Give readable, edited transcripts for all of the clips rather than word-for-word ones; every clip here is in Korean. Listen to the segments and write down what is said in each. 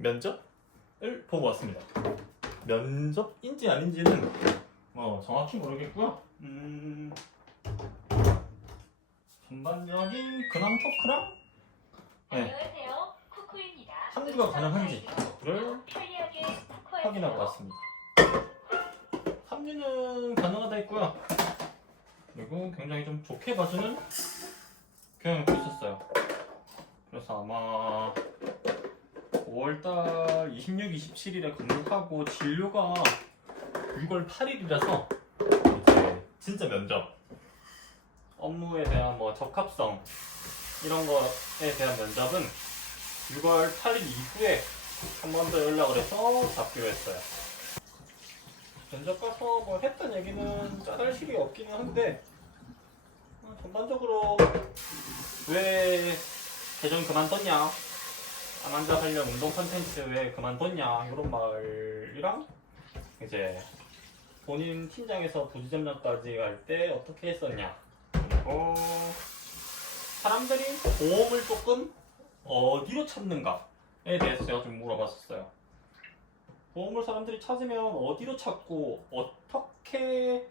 면접을 보고 왔습니다. 면접인지 아닌지는 정확히 모르겠고요. 전반적인 근황 토크랑 안녕하세요. 쿠쿠입니다. 합류가 가능한지를 확인하고 왔습니다. 합류는 가능하다 했고요. 그리고 굉장히 좀 좋게 봐주는 경향도 있었어요. 그래서 아마 5월달 26, 27일에 건물하고 진료가 6월 8일이라서 이제 진짜 면접, 업무에 대한 적합성 이런 거에 대한 면접은 6월 8일 이후에 한 번 더 연락을 해서 잡기로 했어요. 면접 가서 했던 얘기는 짜잘실이 없기는 한데 전반적으로 왜 대전 그만뒀냐, 암환자 관련 운동 컨텐츠 왜 그만뒀냐 이런 말이랑 이제 본인 팀장에서 부지점장까지 갈 때 어떻게 했었냐, 그리고 사람들이 보험을 조금 어디로 찾는가에 대해서 제가 좀 물어봤었어요. 보험을 사람들이 찾으면 어디로 찾고 어떻게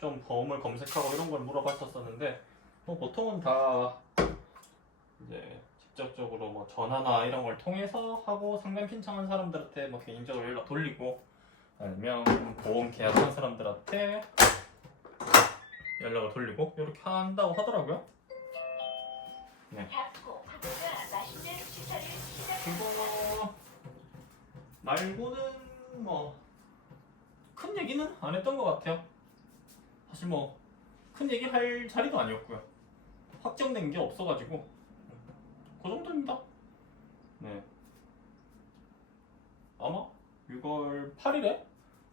좀 보험을 검색하고 이런 걸 물어봤었는데 보통은 다 이제 직접적으로 전화나 이런 걸 통해서 하고 상담 신청한 사람들한테 개인적으로 연락 돌리고 아니면 보험 계약한 사람들한테 연락을 돌리고 이렇게 한다고 하더라고요. 네. 그거 말고는 큰 얘기는 안 했던 것 같아요. 사실 큰 얘기 할 자리도 아니었고요. 확정된 게 없어가지고 그 정도입니다. 네. 아마 6월 8일에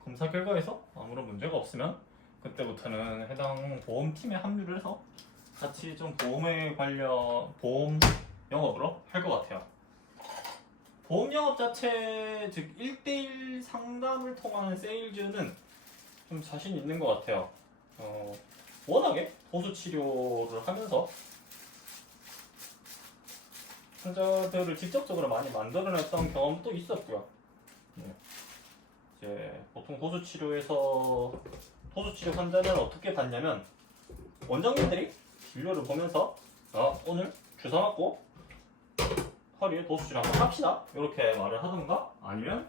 검사 결과에서 아무런 문제가 없으면 그때부터는 해당 보험팀에 합류를 해서 같이 좀 보험 영업으로 할 것 같아요. 보험 영업 자체, 즉 1대1 상담을 통한 세일즈는 좀 자신 있는 것 같아요. 워낙에 보수 치료를 하면서 환자들을 직접적으로 많이 만들어냈던 경험도 있었고요. 이제 보통 도수 치료에서 도수 치료 환자는 어떻게 받냐면 원장님들이 진료를 보면서 오늘 주사 맞고 허리에 도수 치료 한번 합시다 이렇게 말을 하던가, 아니면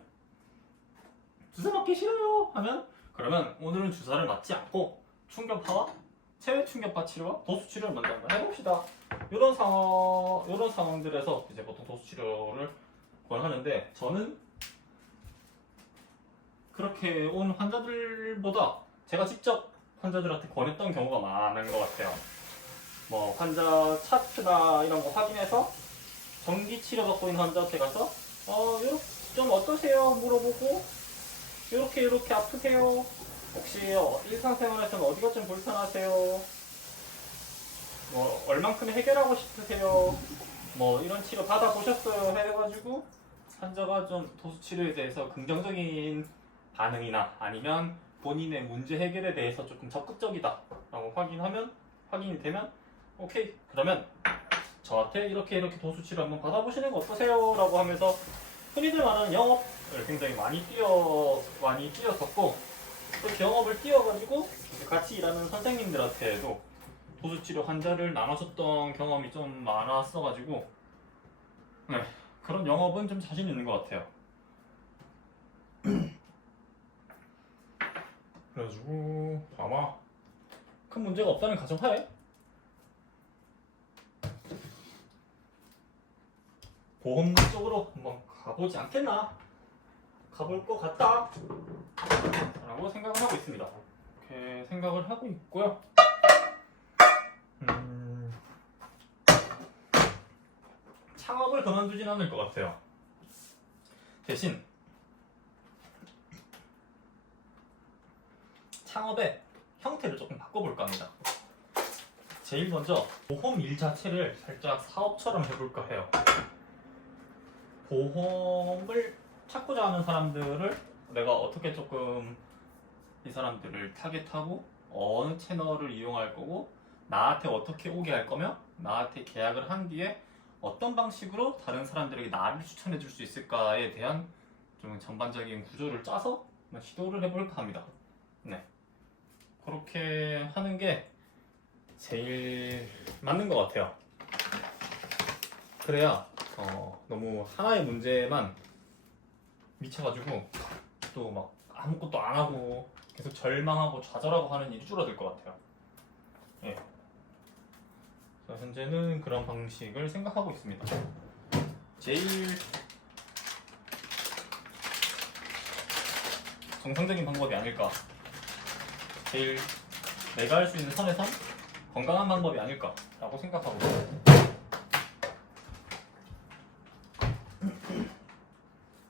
주사 맞기 싫어요 하면 그러면 오늘은 주사를 맞지 않고 충격파와 체외 충격파 치료와 도수 치료를 먼저 한번 해봅시다. 이런 상황들에서 이제 보통 도수 치료를 권하는데, 저는 그렇게 온 환자들보다 제가 직접 환자들한테 권했던 경우가 많은 것 같아요. 환자 차트나 이런 거 확인해서 정기 치료 받고 있는 환자한테 가서 좀 어떠세요 물어보고, 이렇게 아프세요? 혹시 일상생활에서는 어디가 좀 불편하세요? 얼만큼 해결하고 싶으세요? 이런 치료 받아보셨어요? 해가지고 환자가 좀 도수 치료에 대해서 긍정적인 반응이나 아니면 본인의 문제 해결에 대해서 조금 적극적이다 라고 확인이 되면 오케이, 그러면 저한테 이렇게 도수 치료 한번 받아보시는 거 어떠세요? 라고 하면서 흔히들 말하는 영업을 굉장히 많이 뛰었었고, 그 영업을 뛰어가지고 같이 일하는 선생님들한테도 도수치료 환자를 나눠줬던 경험이 좀 많았어가지고 그런 영업은 좀 자신 있는 것 같아요. 그래가지고 아마 큰 문제가 없다는 가정하에 보험 쪽으로 한번 가보지 않겠나, 가볼 것 같다 라고 생각을 하고 있습니다. 이렇게 생각을 하고 있고요. 창업을 그만두진 않을 것 같아요. 대신 창업의 형태를 조금 바꿔볼까 합니다. 제일 먼저 보험 일 자체를 살짝 사업처럼 해볼까 해요. 보험을 찾고자 하는 사람들을 내가 어떻게 조금 이 사람들을 타겟하고 어느 채널을 이용할 거고 나한테 어떻게 오게 할 거며 나한테 계약을 한 뒤에 어떤 방식으로 다른 사람들에게 나를 추천해 줄 수 있을까에 대한 좀 전반적인 구조를 짜서 한번 시도를 해볼까 합니다. 네. 그렇게 하는 게 제일 맞는 것 같아요. 그래야 너무 하나의 문제만 미쳐가지고 또 막 아무것도 안 하고 계속 절망하고 좌절하고 하는 일이 줄어들 것 같아요. 예. 자, 현재는 그런 방식을 생각하고 있습니다. 제일 정상적인 방법이 아닐까. 제일 내가 할 수 있는 선에선 건강한 방법이 아닐까라고 생각하고 있어요.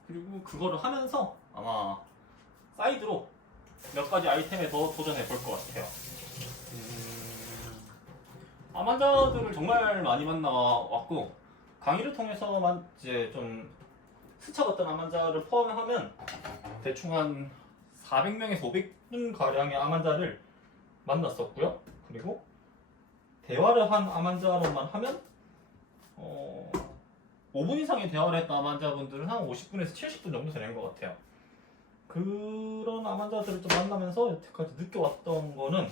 그리고 그거를 하면서 아마 사이드로 몇 가지 아이템에 더 도전해 볼 것 같아요. 암환자들을 정말 많이 만나왔고 강의를 통해서만 이제 좀 스쳐갔던 암환자를 포함하면 대충 한 400명에서 500분 가량의 암환자를 만났었고요. 그리고 대화를 한 암환자로만 하면 5분 이상의 대화를 했던 암환자분들은 한 50분에서 70분 정도 되는 것 같아요. 그런 암환자들을 좀 만나면서 여태까지 느껴왔던 거는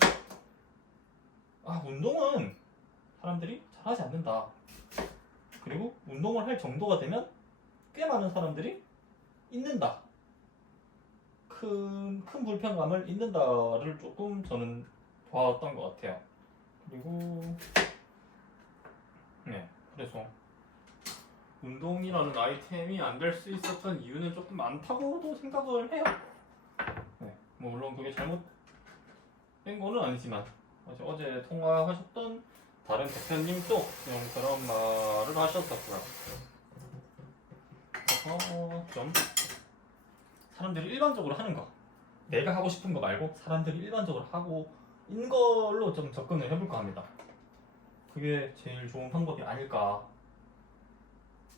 운동은 사람들이 잘하지 않는다. 그리고 운동을 할 정도가 되면 꽤 많은 사람들이 잊는다. 큰 불편감을 잊는다를 조금 저는 봐왔던 것 같아요. 그리고 그래서 운동이라는 아이템이 안 될 수 있었던 이유는 조금 많다고도 생각을 해요. 뭐 물론 그게 잘못된 거는 아니지만 어제 통화하셨던 다른 대표님도 그런 말을 하셨었고요. 그래서 좀 사람들이 일반적으로 하는 거, 내가 하고 싶은 거 말고 사람들이 일반적으로 하고 있는 걸로 좀 접근을 해볼까 합니다. 그게 제일 좋은 방법이 아닐까.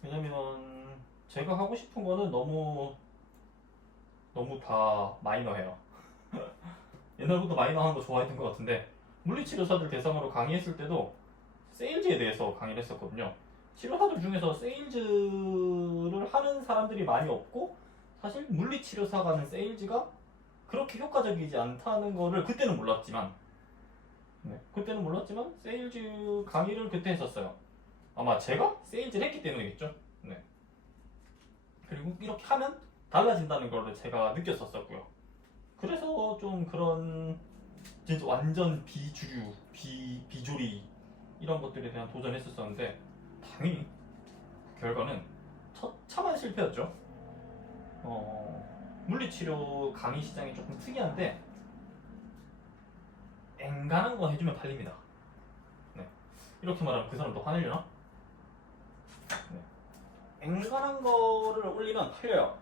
왜냐면 제가 하고 싶은 거는 너무 다 마이너해요. 옛날부터 마이너한 거 좋아했던 것 같은데 물리치료사들 대상으로 강의했을 때도 세일즈에 대해서 강의를 했었거든요. 치료사들 중에서 세일즈를 하는 사람들이 많이 없고 사실 물리치료사가 하는 세일즈가 그렇게 효과적이지 않다는 거를 그때는 몰랐지만 세일즈 강의를 그때 했었어요. 아마 제가 세일즈를 했기 때문이겠죠. 그리고 이렇게 하면 달라진다는 걸 제가 느꼈었고요. 그래서 좀 그런 진짜 완전 비주류, 비조리 이런 것들에 대한 도전했었었는데 당연히 그 결과는 처참한 실패였죠. 물리치료 강의 시장이 조금 특이한데 앵간한 거 해주면 팔립니다. 이렇게 말하면 그 사람 더 화내려나? 앵간한 거를 올리면 팔려요.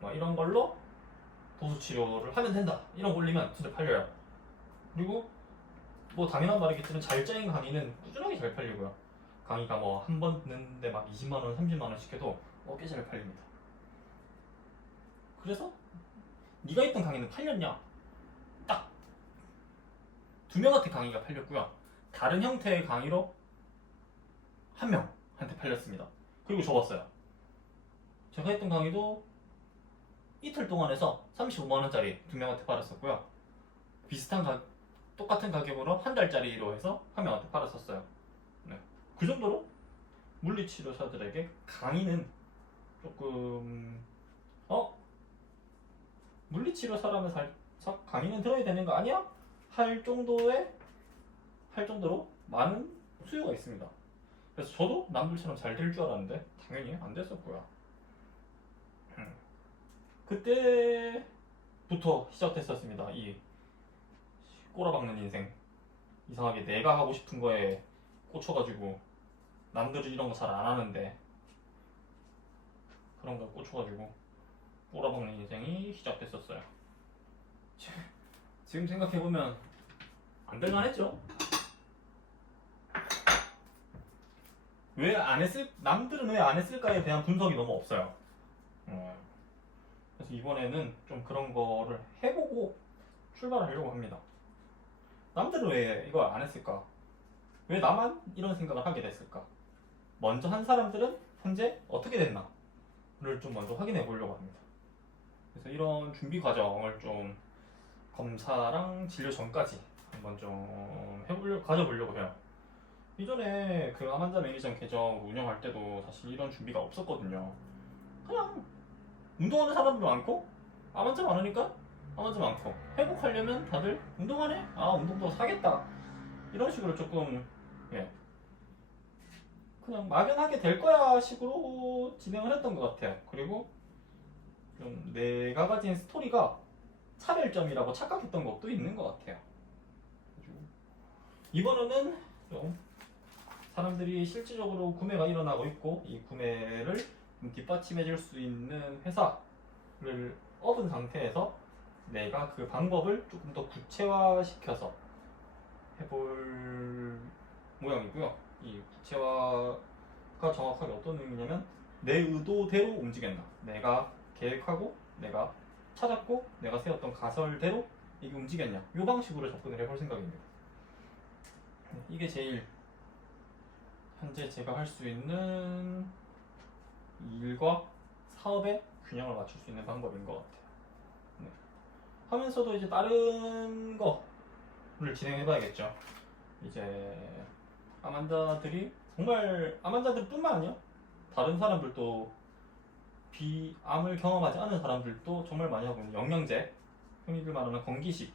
뭐 이런 걸로 도수치료를 하면 된다. 이런 거 올리면 진짜 팔려요. 그리고 뭐 당연한 말이겠지만 잘 짜인 강의는 꾸준하게 잘 팔리고요. 강의가 뭐 한 번 듣는데 막 20만원, 30만원씩 해도 꽤 잘 팔립니다. 그래서 네가 했던 강의는 팔렸냐? 딱 2명한테 강의가 팔렸고요. 다른 형태의 강의로 1명한테 팔렸습니다. 그리고 접었어요. 제가 했던 강의도 이틀 동안 해서 35만원짜리 2명한테 팔았었고요. 똑같은 가격으로 한 달짜리로 해서 1명한테 팔았었어요. 그 정도로 물리치료사들에게 강의는 조금 물리치료사라면 살짝 강의는 들어야 되는 거 아니야? 할 정도로 많은 수요가 있습니다. 그래서 저도 남들처럼 잘 될 줄 알았는데 당연히 안 됐었고요. 그때부터 시작됐었습니다. 이 꼬라박는 인생. 이상하게 내가 하고 싶은 거에 꽂혀가지고 남들은 이런 거 잘 안 하는데 그런 거에 꽂혀가지고 꼬라박는 인생이 시작됐었어요. 지금 생각해보면 안 될만했죠. 남들은 왜 안 했을까에 대한 분석이 너무 없어요. 그래서 이번에는 좀 그런 거를 해보고 출발하려고 합니다. 남들은 왜 이걸 안 했을까? 왜 나만 이런 생각을 하게 됐을까? 먼저 한 사람들은 현재 어떻게 됐나를 좀 먼저 확인해 보려고 합니다. 그래서 이런 준비 과정을 좀 검사랑 진료 전까지 한번 좀 가져보려고 해요. 이전에 그 암환자 매니저 계정 운영할 때도 사실 이런 준비가 없었거든요. 그냥 운동하는 사람도 많고 암환자 많으니까 암환자 많고 회복하려면 다들 운동하네? 아 운동도 사겠다 이런 식으로 조금 예 그냥 막연하게 될 거야 식으로 진행을 했던 것 같아요. 그리고 좀 내가 가진 스토리가 차별점이라고 착각했던 것도 있는 것 같아요. 그래가지고 이번에는 좀 사람들이 실질적으로 구매가 일어나고 있고 이 구매를 좀 뒷받침해 줄 수 있는 회사를 얻은 상태에서 내가 그 방법을 조금 더 구체화시켜서 해볼 모양이고요. 이 구체화가 정확하게 어떤 의미냐면 내 의도대로 움직였나, 내가 계획하고 내가 찾았고 내가 세웠던 가설대로 이게 움직였냐, 이 방식으로 접근을 해볼 생각입니다. 이게 제일 현재 제가 할 수 있는 일과 사업의 균형을 맞출 수 있는 방법인 것 같아요. 네. 하면서도 이제 다른 거를 진행해봐야겠죠. 이제 암환자들이 정말 암환자들뿐만 아니라 다른 사람들도 비암을 경험하지 않은 사람들도 정말 많이 하고 있는 영양제, 흔히들 말하는 건기식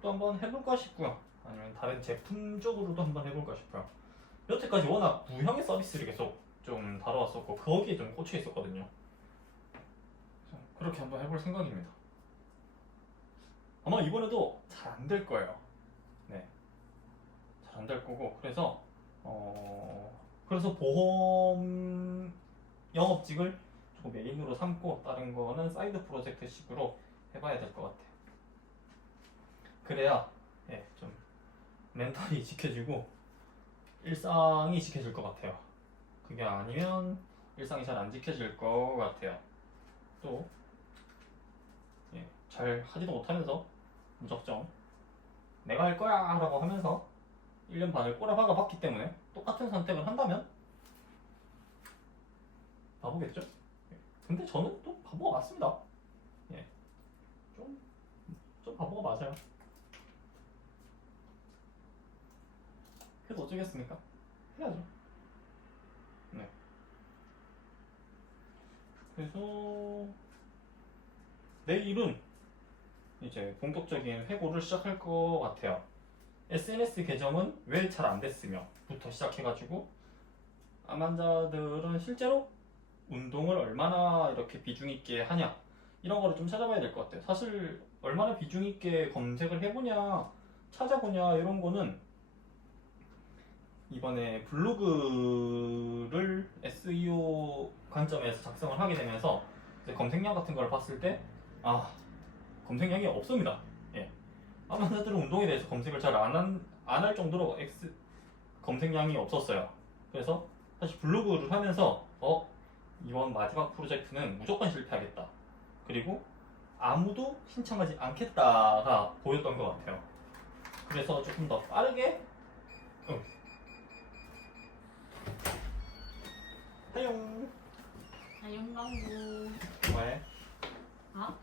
또 한번 해볼까 싶고요. 아니면 다른 제품 쪽으로도 한번 해볼까 싶어요. 여태까지 워낙 무형의 서비스를 계속 좀 다뤄왔었고 거기에 좀 꽂혀 있었거든요. 그렇게 한번 해볼 생각입니다. 아마 이번에도 잘 안 될 거예요. 네, 잘 안 될 거고 그래서 보험 영업직을 조금 메인으로 삼고 다른 거는 사이드 프로젝트식으로 해봐야 될 것 같아요. 그래야 예, 좀 멘탈이 지켜지고 일상이 지켜질 것 같아요. 그게 아니면 일상이 잘 안 지켜질 것 같아요. 또 예, 잘 하지도 못하면서 무작정 내가 할 거야 라고 하면서 1년 반을 꼬라박아 봤기 때문에 똑같은 선택을 한다면 바보겠죠? 예. 근데 저는 또 바보가 맞습니다. 예, 좀 바보가 맞아요. 그래서 어쩌겠습니까? 해야죠. 네. 그래서 내일은 이제 본격적인 회고를 시작할 것 같아요. SNS 계정은 왜 잘 안 됐으며부터 시작해가지고 암 환자들은 실제로 운동을 얼마나 이렇게 비중 있게 하냐 이런 거를 좀 찾아봐야 될 것 같아요. 사실 얼마나 비중 있게 검색을 해보냐 찾아보냐 이런 거는 이번에 블로그를 SEO 관점에서 작성을 하게 되면서 이제 검색량 같은 걸 봤을 때 검색량이 없습니다. 예. 암 환자들은 운동에 대해서 검색을 잘 안 할 정도로 검색량이 없었어요. 그래서 사실 블로그를 하면서 이번 마지막 프로젝트는 무조건 실패하겠다. 그리고 아무도 신청하지 않겠다가 보였던 것 같아요. 그래서 조금 더 빠르게 하용 자연광고. 왜? 어?